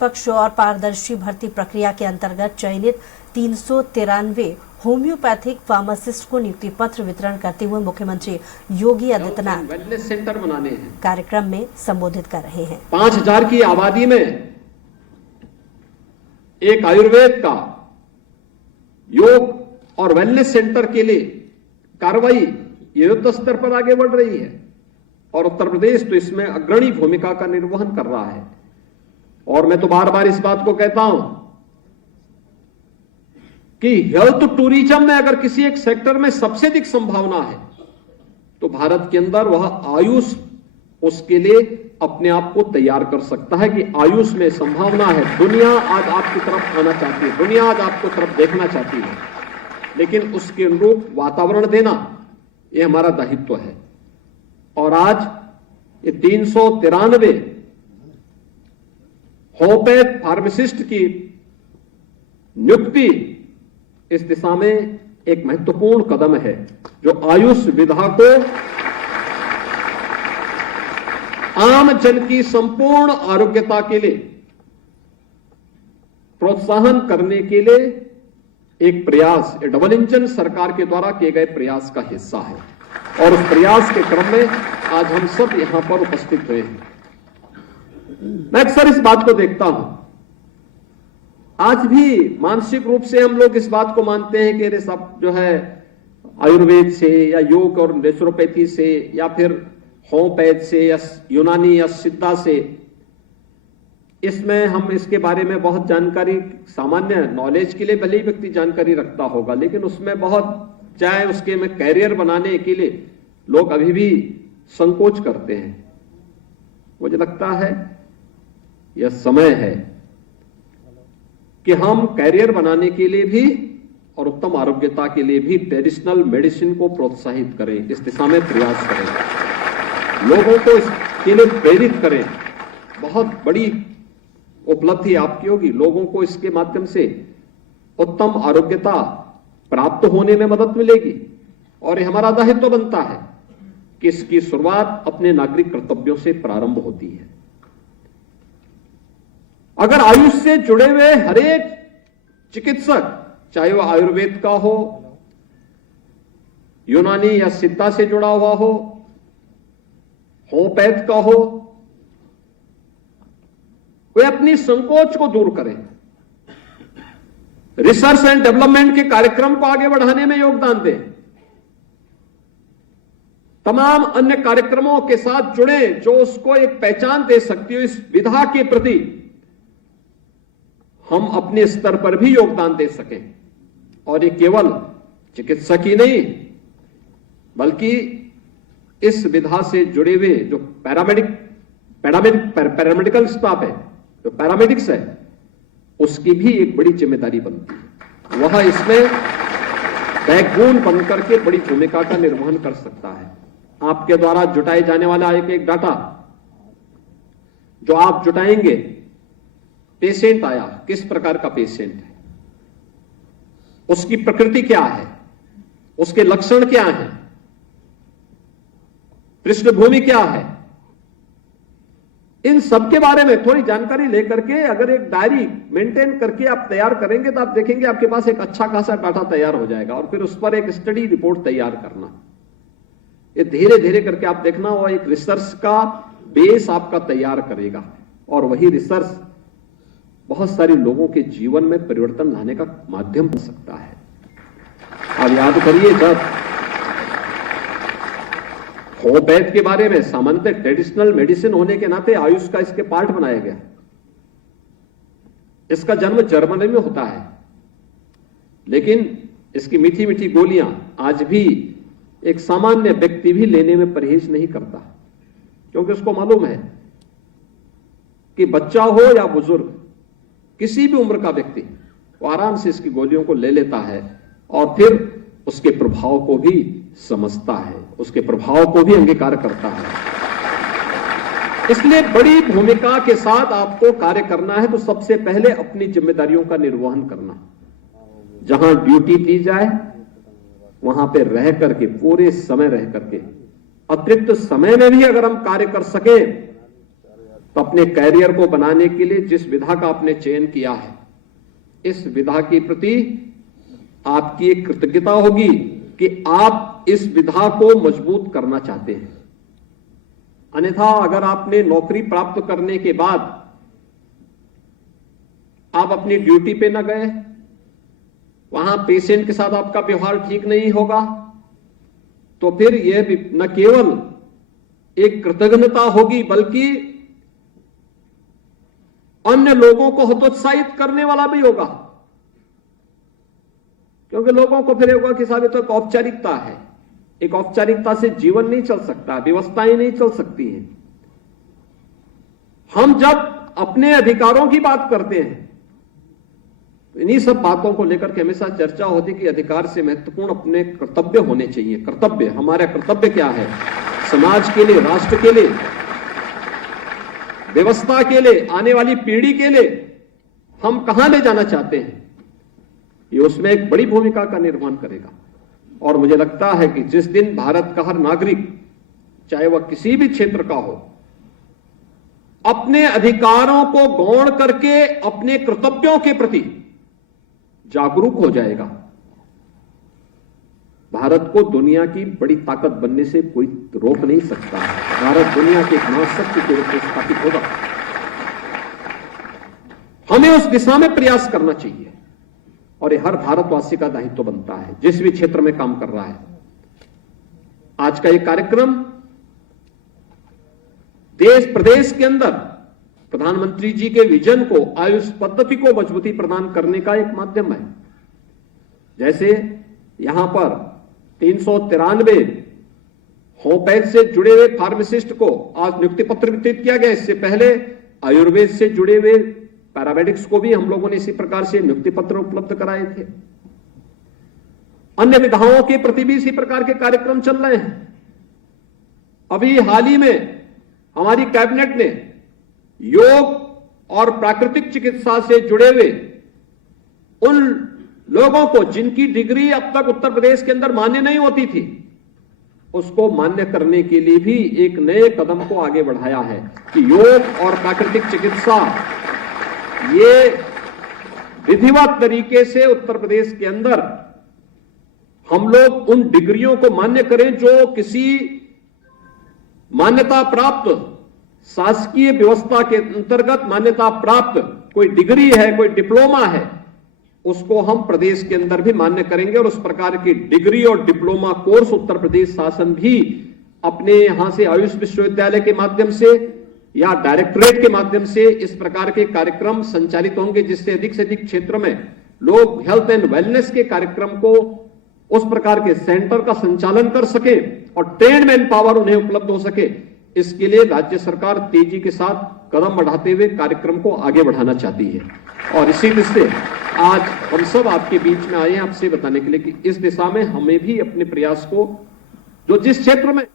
निष्पक्ष और पारदर्शी भर्ती प्रक्रिया के अंतर्गत चयनित 393 होम्योपैथिक फार्मासिस्ट को नियुक्ति पत्र वितरण करते हुए मुख्यमंत्री योगी आदित्यनाथ वेलनेस सेंटर बनाने हैं। कार्यक्रम में संबोधित कर रहे हैं। 5000 की आबादी में एक आयुर्वेद का योग और वेलनेस सेंटर के लिए कार्रवाई युद्ध स्तर पर आगे बढ़ रही है और उत्तर प्रदेश तो इसमें अग्रणी भूमिका का निर्वहन कर रहा है। और मैं तो बार बार इस बात को कहता हूं कि हेल्थ टूरिज्म में अगर किसी एक सेक्टर में सबसे अधिक संभावना है तो भारत के अंदर वह आयुष उसके लिए अपने आप को तैयार कर सकता है कि आयुष में संभावना है। दुनिया आज आपकी तरफ आना चाहती है, दुनिया आज आपको तरफ देखना चाहती है, लेकिन उसके अनुरूप वातावरण देना यह हमारा दायित्व है। और आज ये 393 होम्योपैथ फार्मासिस्ट की नियुक्ति इस दिशा में एक महत्वपूर्ण कदम है जो आयुष विधा को आम जन की संपूर्ण आरोग्यता के लिए प्रोत्साहन करने के लिए एक प्रयास, डबल इंजन सरकार के द्वारा किए गए प्रयास का हिस्सा है। और उस प्रयास के क्रम में आज हम सब यहां पर उपस्थित हुए हैं। मैं अक्सर इस बात को देखता हूं, आज भी मानसिक रूप से हम लोग इस बात को मानते हैं कि अरे सब जो है आयुर्वेद से या योग और नेचुरोपैथी से या फिर होम्योपैथ से या यूनानी या सिद्धा से, इसमें हम इसके बारे में बहुत जानकारी, सामान्य नॉलेज के लिए भले ही व्यक्ति जानकारी रखता होगा, लेकिन उसमें बहुत चाहे उसके में कैरियर बनाने के लिए लोग अभी भी संकोच करते हैं। मुझे लगता है यह समय है कि हम कैरियर बनाने के लिए भी और उत्तम आरोग्यता के लिए भी ट्रेडिशनल मेडिसिन को प्रोत्साहित करें, इस दिशा में प्रयास करें, लोगों को इसके लिए प्रेरित करें। बहुत बड़ी उपलब्धि आपकी होगी, लोगों को इसके माध्यम से उत्तम आरोग्यता प्राप्त होने में मदद मिलेगी। और यह हमारा दायित्व बनता है कि इसकी शुरुआत अपने नागरिक कर्तव्यों से प्रारंभ होती है। अगर आयुष से जुड़े हुए हरेक चिकित्सक, चाहे वह आयुर्वेद का हो, यूनानी या सिद्धा से जुड़ा हुआ हो, होम्योपैथ का हो, वे अपनी संकोच को दूर करें, रिसर्च एंड डेवलपमेंट के कार्यक्रम को आगे बढ़ाने में योगदान दें, तमाम अन्य कार्यक्रमों के साथ जुड़े जो उसको एक पहचान दे सकती हो। इस विधा के प्रति हम अपने स्तर पर भी योगदान दे सकें। और ये केवल चिकित्सक ही नहीं बल्कि इस विधा से जुड़े हुए जो पैरामेडिकल स्टाफ है, जो पैरामेडिक्स है, उसकी भी एक बड़ी जिम्मेदारी बनती है। वह इसमें बैकबोन बनकर के बड़ी भूमिका का निर्वहन कर सकता है। आपके द्वारा जुटाए जाने वाला एक डाटा जो आप जुटाएंगे, पेशेंट आया, किस प्रकार का पेशेंट है, उसकी प्रकृति क्या है, उसके लक्षण क्या हैं, पृष्ठभूमि क्या है, इन सब के बारे में थोड़ी जानकारी लेकर के अगर एक डायरी मेंटेन करके आप तैयार करेंगे तो आप देखेंगे आपके पास एक अच्छा खासा डाटा तैयार हो जाएगा। और फिर उस पर एक स्टडी रिपोर्ट तैयार करना, ये धीरे धीरे करके आप देखना वो एक रिसर्च का बेस आपका तैयार करेगा। और वही रिसर्च बहुत सारे लोगों के जीवन में परिवर्तन लाने का माध्यम बन सकता है। आप याद करिए, जब होम्योपैथ के बारे में सामान्यतः ट्रेडिशनल मेडिसिन होने के नाते आयुष का इसके पार्ट बनाया गया। इसका जन्म जर्मनी में होता है, लेकिन इसकी मीठी मीठी गोलियां आज भी एक सामान्य व्यक्ति भी लेने में परहेज नहीं करता, क्योंकि उसको मालूम है कि बच्चा हो या बुजुर्ग, किसी भी उम्र का व्यक्ति वो आराम से इसकी गोलियों को ले लेता है और फिर उसके प्रभाव को भी समझता है, उसके प्रभाव को भी अंगीकार करता है। इसलिए बड़ी भूमिका के साथ आपको कार्य करना है तो सबसे पहले अपनी जिम्मेदारियों का निर्वहन करना। जहां ड्यूटी दी जाए वहां पे रह करके, पूरे समय रह करके, अतिरिक्त समय में भी अगर हम कार्य कर सके तो अपने कैरियर को बनाने के लिए जिस विधा का आपने चयन किया है, इस विधा के प्रति आपकी एक कृतज्ञता होगी कि आप इस विधा को मजबूत करना चाहते हैं। अन्यथा अगर आपने नौकरी प्राप्त करने के बाद आप अपनी ड्यूटी पे न गए, वहां पेशेंट के साथ आपका व्यवहार ठीक नहीं होगा, तो फिर यह न केवल एक कृतज्ञता होगी बल्कि अन्य लोगों को हतोत्साहित करने वाला भी होगा। क्योंकि लोगों को फिर होगा कि साहब ये तो एक औपचारिकता है, एक औपचारिकता से जीवन नहीं चल सकता, व्यवस्थाएं नहीं चल सकती हैं। हम जब अपने अधिकारों की बात करते हैं तो इन्हीं सब बातों को लेकर के हमेशा चर्चा होती कि अधिकार से महत्वपूर्ण अपने कर्तव्य होने चाहिए। कर्तव्य, हमारा कर्तव्य क्या है? समाज के लिए, राष्ट्र के लिए, व्यवस्था के लिए, आने वाली पीढ़ी के लिए हम कहां ले जाना चाहते हैं, ये उसमें एक बड़ी भूमिका का निर्वहन करेगा। और मुझे लगता है कि जिस दिन भारत का हर नागरिक, चाहे वह किसी भी क्षेत्र का हो, अपने अधिकारों को गौण करके अपने कर्तव्यों के प्रति जागरूक हो जाएगा, भारत को दुनिया की बड़ी ताकत बनने से कोई रोक नहीं सकता है। भारत दुनिया के एक महाशक्ति के रूप में स्थापित होगा। हमें उस दिशा में प्रयास करना चाहिए और ये हर भारतवासी का दायित्व बनता है, जिस भी क्षेत्र में काम कर रहा है। आज का ये कार्यक्रम देश प्रदेश के अंदर प्रधानमंत्री जी के विजन को, आयुष पद्धति को मजबूती प्रदान करने का एक माध्यम है। जैसे यहां पर 393 होम्योपैथ से जुड़े हुए फार्मासिस्ट को आज नियुक्ति पत्र वितरित किया गया। इससे पहले आयुर्वेद से जुड़े हुए पैरामेडिक्स को भी हम लोगों ने इसी प्रकार से नियुक्ति पत्र उपलब्ध कराए थे। अन्य विधाओं के प्रति भी इसी प्रकार के कार्यक्रम चल रहे हैं। अभी हाल ही में हमारी कैबिनेट ने योग और प्राकृतिक चिकित्सा से जुड़े हुए उन लोगों को जिनकी डिग्री अब तक उत्तर प्रदेश के अंदर मान्य नहीं होती थी, उसको मान्य करने के लिए भी एक नए कदम को आगे बढ़ाया है कि योग और प्राकृतिक चिकित्सा ये विधिवत तरीके से उत्तर प्रदेश के अंदर हम लोग उन डिग्रियों को मान्य करें जो किसी मान्यता प्राप्त शासकीय व्यवस्था के अंतर्गत मान्यता प्राप्त कोई डिग्री है, कोई डिप्लोमा है, उसको हम प्रदेश के अंदर भी मान्य करेंगे। और उस प्रकार की डिग्री और डिप्लोमा कोर्स उत्तर प्रदेश शासन भी अपने यहां से आयुष विश्वविद्यालय के माध्यम से या डायरेक्टरेट के माध्यम से इस प्रकार के कार्यक्रम संचालित होंगे, जिससे अधिक से अधिक क्षेत्र में लोग हेल्थ एंड वेलनेस के कार्यक्रम को, उस प्रकार के सेंटर का संचालन कर सके और ट्रेन्ड मैन पावर उन्हें उपलब्ध हो सके। इसके लिए राज्य सरकार तेजी के साथ कदम बढ़ाते हुए कार्यक्रम को आगे बढ़ाना चाहती है। और इसी दिशा से आज हम सब आपके बीच में आए हैं आपसे बताने के लिए कि इस दिशा में हमें भी अपने प्रयास को, जो जिस क्षेत्र में